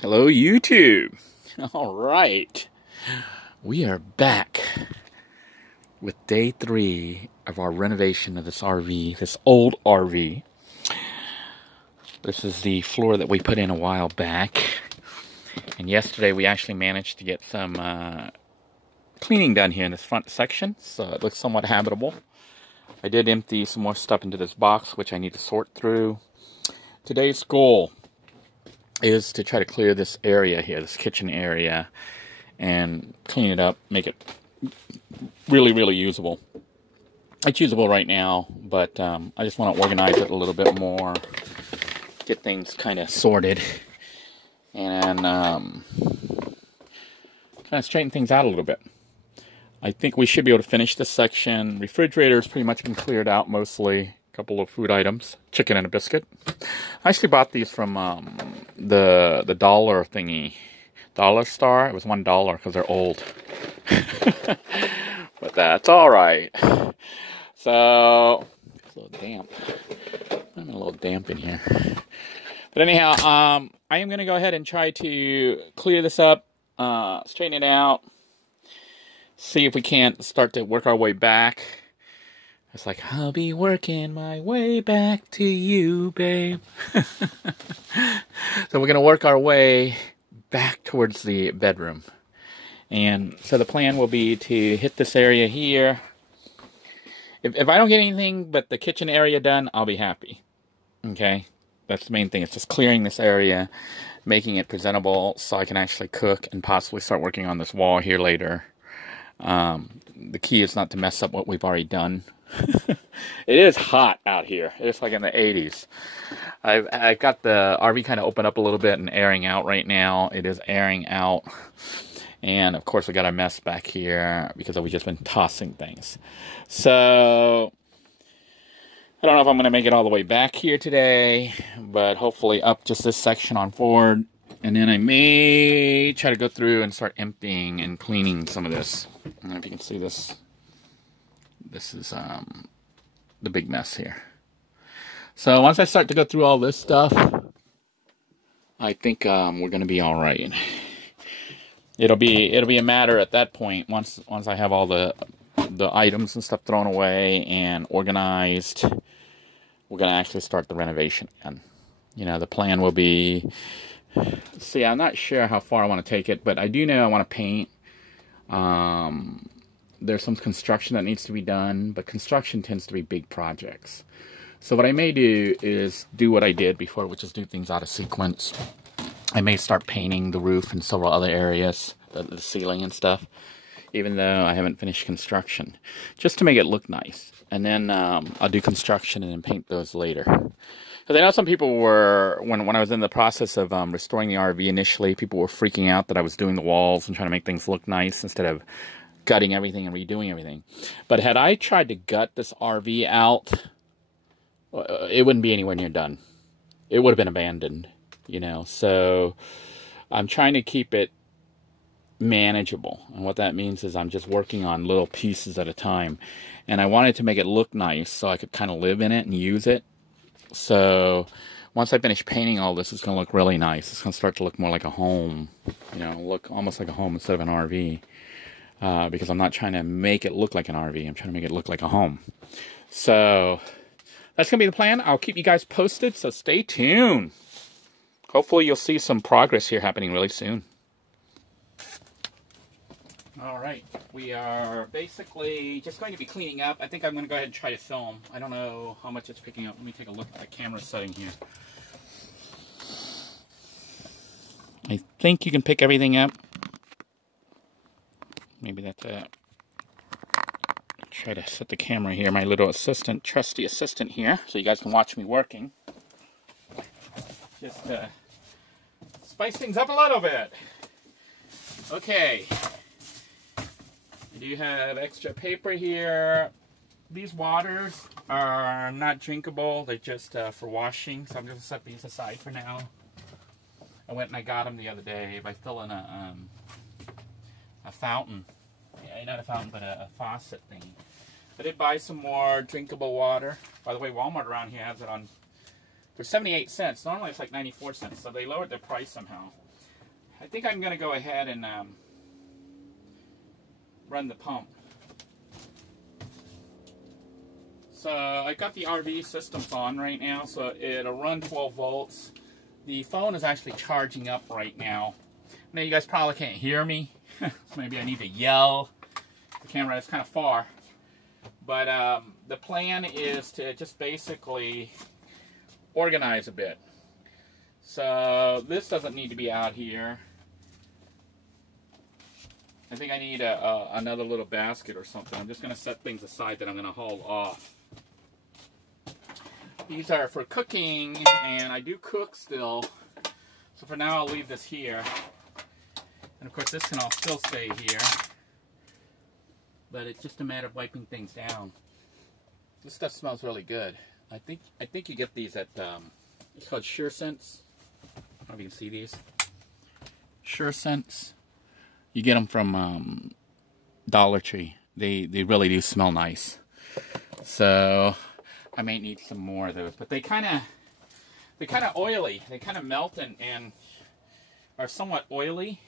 Hello, YouTube. All right. We are back with day 3 of our renovation of this RV, this old RV. This is the floor that we put in a while back. And yesterday we actually managed to get some cleaning done here in this front section, so it looks somewhat habitable. I did empty some more stuff into this box, which I need to sort through. Today's goal is to try to clear this area here, this kitchen area, and clean it up, make it really usable. It's usable right now, but I just want to organize it a little bit more, get things kind of sorted, and kind of straighten things out a little bit. I think we should be able to finish this section. Refrigerator's pretty much been cleared out mostly. A couple of food items, chicken and a biscuit. I actually bought these from the dollar thingy, Dollar Star. It was $1 because they're old. But that's all right. So it's a little damp. I'm a little damp in here. But anyhow, I am going to go ahead and try to clear this up, straighten it out, see if we can't start to work our way back. It's like, I'll be working my way back to you, babe. So we're going to work our way back towards the bedroom. And so the plan will be to hit this area here. If I don't get anything but the kitchen area done, I'll be happy. Okay? That's the main thing. It's just clearing this area, making it presentable so I can actually cook and possibly start working on this wall here later. The key is not to mess up what we've already done. It is hot out here. It's like in the 80s. I've got the RV kind of opened up a little bit and airing out right now. It is airing out. And of course we got our mess back here because we've just been tossing things. So I don't know if I'm going to make it all the way back here today, but hopefully up just this section on forward. And then I may try to go through and start emptying and cleaning some of this. I don't know if you can see this. This is the big mess here. So once I start to go through all this stuff, I think we're going to be all right. It'll be a matter at that point once I have all the items and stuff thrown away and organized. We're going to actually start the renovation again. You know, the plan will be. See, I'm not sure how far I want to take it, but I do know I want to paint. There's some construction that needs to be done, but construction tends to be big projects. So what I may do is do what I did before, which is do things out of sequence. I may start painting the roof and several other areas, the ceiling and stuff, even though I haven't finished construction, just to make it look nice. And then I'll do construction and then paint those later. Because I know some people were, when I was in the process of restoring the RV initially, people were freaking out that I was doing the walls and trying to make things look nice instead of gutting everything and redoing everything. But had I tried to gut this RV out, it wouldn't be anywhere near done. It would have been abandoned, you know. So I'm trying to keep it manageable. And what that means is I'm just working on little pieces at a time. And I wanted to make it look nice so I could kind of live in it and use it. So once I finish painting all this, it's going to look really nice. It's going to start to look more like a home, you know, look almost like a home instead of an RV. Because I'm not trying to make it look like an RV. I'm trying to make it look like a home. So that's going to be the plan. I'll keep you guys posted, so stay tuned. Hopefully you'll see some progress here happening really soon. All right, we are basically just going to be cleaning up. I think I'm going to go ahead and try to film. I don't know how much it's picking up. Let me take a look at the camera setting here. I think you can pick everything up. Maybe that's it. Try to set the camera here. My little assistant, trusty assistant here, so you guys can watch me working. Just spice things up a little bit. Okay. I do have extra paper here. These waters are not drinkable. They're just for washing, so I'm going to set these aside for now. I went and I got them the other day by filling a fountain. Yeah, not a fountain, but a faucet thing. I did buy some more drinkable water. By the way, Walmart around here has it on for 78 cents. Normally it's like 94 cents, so they lowered their price somehow. I think I'm going to go ahead and run the pump. So I got the RV systems on right now, so it'll run 12 volts. The phone is actually charging up right now. Now you guys probably can't hear me. So maybe I need to yell. The camera is kind of far. But the plan is to just basically organize a bit. So this doesn't need to be out here. I think I need another little basket or something. I'm just going to set things aside that I'm going to haul off. These are for cooking, and I do cook still. So for now, I'll leave this here. And of course, this can all still stay here. But it's just a matter of wiping things down. This stuff smells really good. I think you get these at it's called SureSense. I don't know if you can see these. SureSense. You get them from Dollar Tree. They really do smell nice. So I may need some more of those. But they're kind of oily. They kind of melt and are somewhat oily.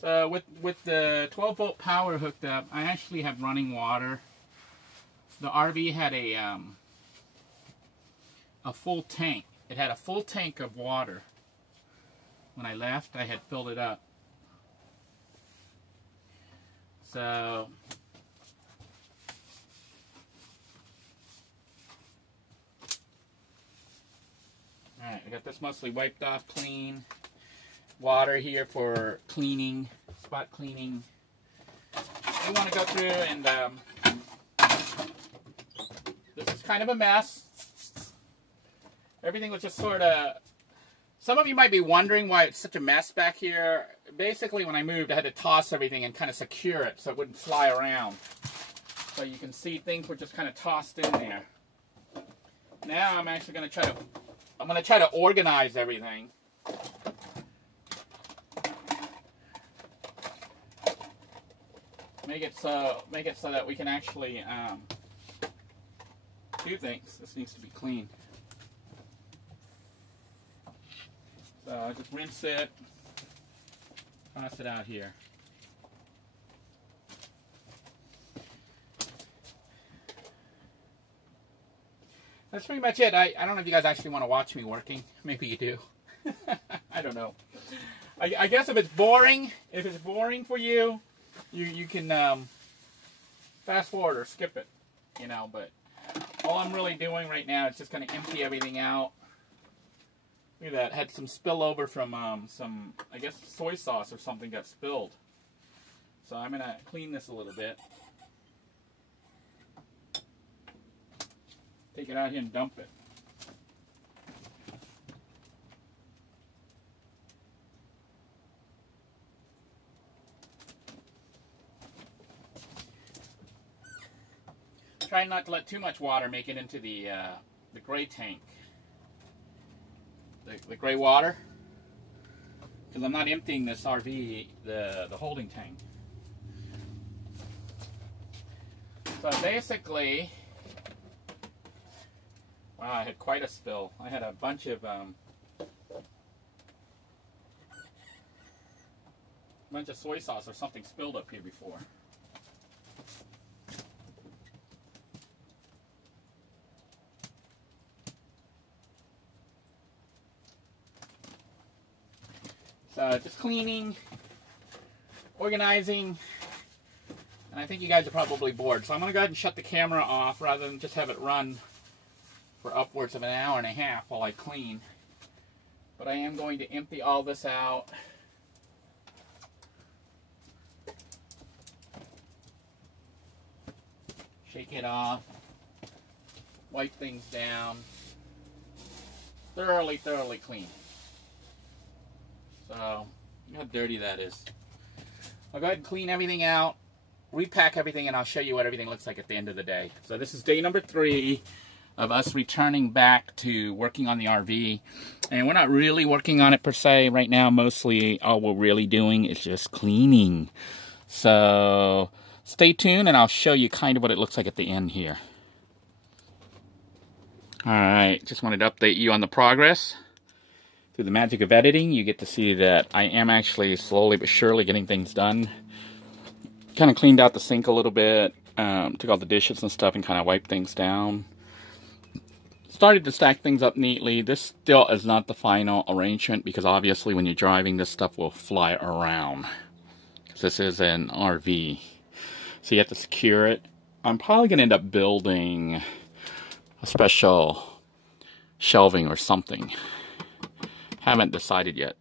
So with the 12 volt power hooked up, I actually have running water. The RV had a full tank. It had a full tank of water. When I left, I had filled it up. So alright, I got this mostly wiped off clean. Water here for cleaning, spot cleaning. We want to go through and this is kind of a mess. Everything was just sort of, some of you might be wondering why it's such a mess back here. Basically, when I moved, I had to toss everything and kind of secure it so it wouldn't fly around. So you can see things were just kind of tossed in there. Now I'm actually going to try to organize everything. Make it so that we can actually do things. This needs to be clean. So I just rinse it, toss it out here. That's pretty much it. I don't know if you guys actually want to watch me working. Maybe you do. I don't know. I guess if it's boring for you, you can fast forward or skip it, you know, but all I'm really doing right now is just going to empty everything out. Look at that, had some spillover from some, I guess, soy sauce or something got spilled. So I'm going to clean this a little bit. Take it out here and dump it. Try not to let too much water make it into the gray tank. The gray water, because I'm not emptying this RV, the holding tank. So basically, wow, I had quite a spill. I had a bunch of soy sauce or something spilled up here before. So just cleaning, organizing, and I think you guys are probably bored. So I'm going to go ahead and shut the camera off rather than just have it run for upwards of an hour and a half while I clean. But I am going to empty all this out. Shake it off. Wipe things down. Thoroughly clean. So, look how dirty that is. I'll go ahead and clean everything out, repack everything, and I'll show you what everything looks like at the end of the day. So this is day number 3 of us returning back to working on the RV. And we're not really working on it per se right now. Mostly all we're really doing is just cleaning. So stay tuned and I'll show you kind of what it looks like at the end here. Alright, just wanted to update you on the progress. Through the magic of editing, you get to see that I am actually slowly but surely getting things done. Kind of cleaned out the sink a little bit, took all the dishes and stuff and kind of wiped things down. Started to stack things up neatly. This still is not the final arrangement because obviously when you're driving, this stuff will fly around. Because this is an RV. So you have to secure it. I'm probably going to end up building a special shelving or something. Haven't decided yet.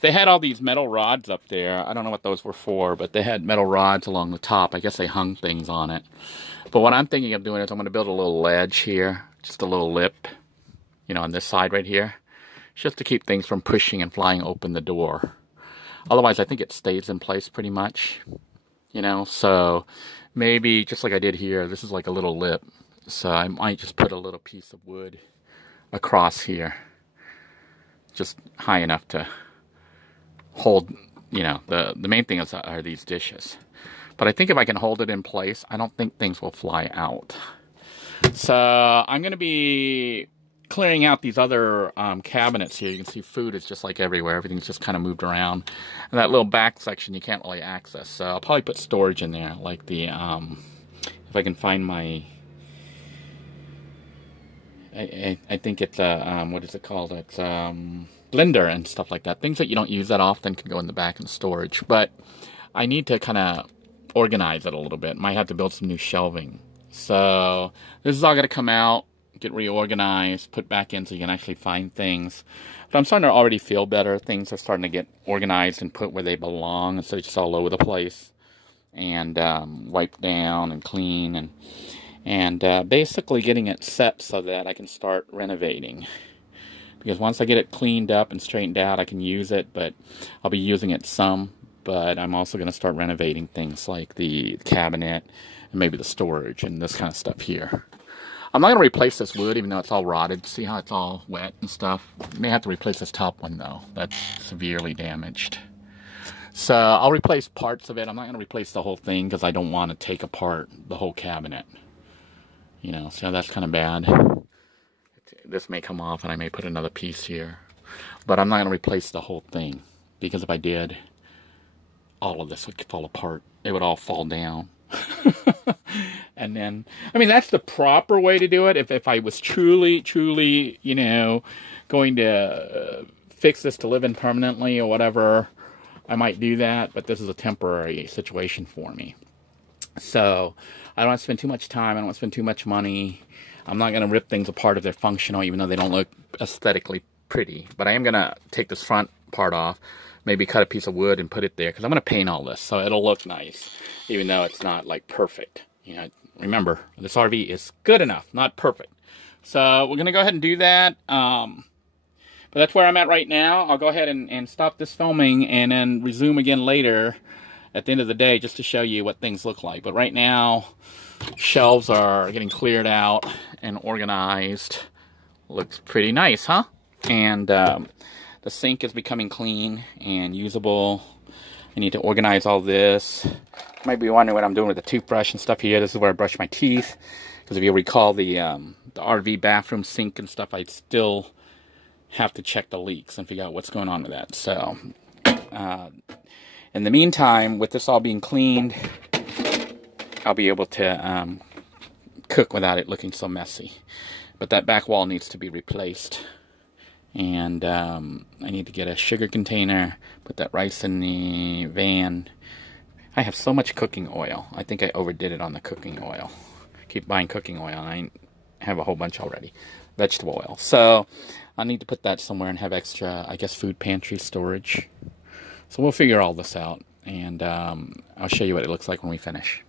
They had all these metal rods up there. I don't know what those were for, but they had metal rods along the top. I guess they hung things on it. But what I'm thinking of doing is I'm going to build a little ledge here. Just a little lip, you know, on this side right here. Just to keep things from pushing and flying open the door. Otherwise, I think it stays in place pretty much. You know, so maybe just like I did here, this is like a little lip. So I might just put a little piece of wood across here. Just high enough to hold, you know, the main thing are these dishes. But I think if I can hold it in place, I don't think things will fly out. So I'm going to be clearing out these other cabinets here. You can see food is just like everywhere. Everything's just kind of moved around. And that little back section you can't really access. So I'll probably put storage in there, like the, if I can find my, I think it's what is it called? It's blender and stuff like that. Things that you don't use that often can go in the back in storage. But I need to kind of organize it a little bit. Might have to build some new shelving. So this is all going to come out, get reorganized, put back in so you can actually find things. But I'm starting to already feel better. Things are starting to get organized and put where they belong instead of just all over the place. And wiped down and clean and basically getting it set so that I can start renovating. Because once I get it cleaned up and straightened out, I can use it, but I'll be using it some. But I'm also going to start renovating things like the cabinet and maybe the storage and this kind of stuff here. I'm not going to replace this wood, even though it's all rotted. See how it's all wet and stuff? I may have to replace this top one, though. That's severely damaged. So I'll replace parts of it. I'm not going to replace the whole thing because I don't want to take apart the whole cabinet. You know, so that's kind of bad. This may come off and I may put another piece here. But I'm not going to replace the whole thing. Because if I did, all of this would fall apart. It would all fall down. And then, I mean, that's the proper way to do it. If I was truly, you know, going to fix this to live in permanently or whatever, I might do that. But this is a temporary situation for me. So I don't want to spend too much time. I don't want to spend too much money. I'm not going to rip things apart if they're functional, even though they don't look aesthetically pretty. But I am going to take this front part off, maybe cut a piece of wood and put it there, because I'm going to paint all this, so it'll look nice, even though it's not, like, perfect. You know, remember, this RV is good enough, not perfect. So we're going to go ahead and do that. But that's where I'm at right now. I'll go ahead and stop this filming and then resume again later at the end of the day just to show you what things look like. But right now, shelves are getting cleared out and organized. Looks pretty nice, huh? And the sink is becoming clean and usable. I need to organize all this. You might be wondering what I'm doing with the toothbrush and stuff here. This is where I brush my teeth. Because if you recall the RV bathroom sink and stuff, I still have to check the leaks and figure out what's going on with that. So, in the meantime, with this all being cleaned, I'll be able to cook without it looking so messy. But that back wall needs to be replaced. And I need to get a sugar container, put that rice in the van. I have so much cooking oil. I think I overdid it on the cooking oil. Keep buying cooking oil. I have a whole bunch already. Vegetable oil. So I need to put that somewhere and have extra, I guess, food pantry storage. So we'll figure all this out. And I'll show you what it looks like when we finish.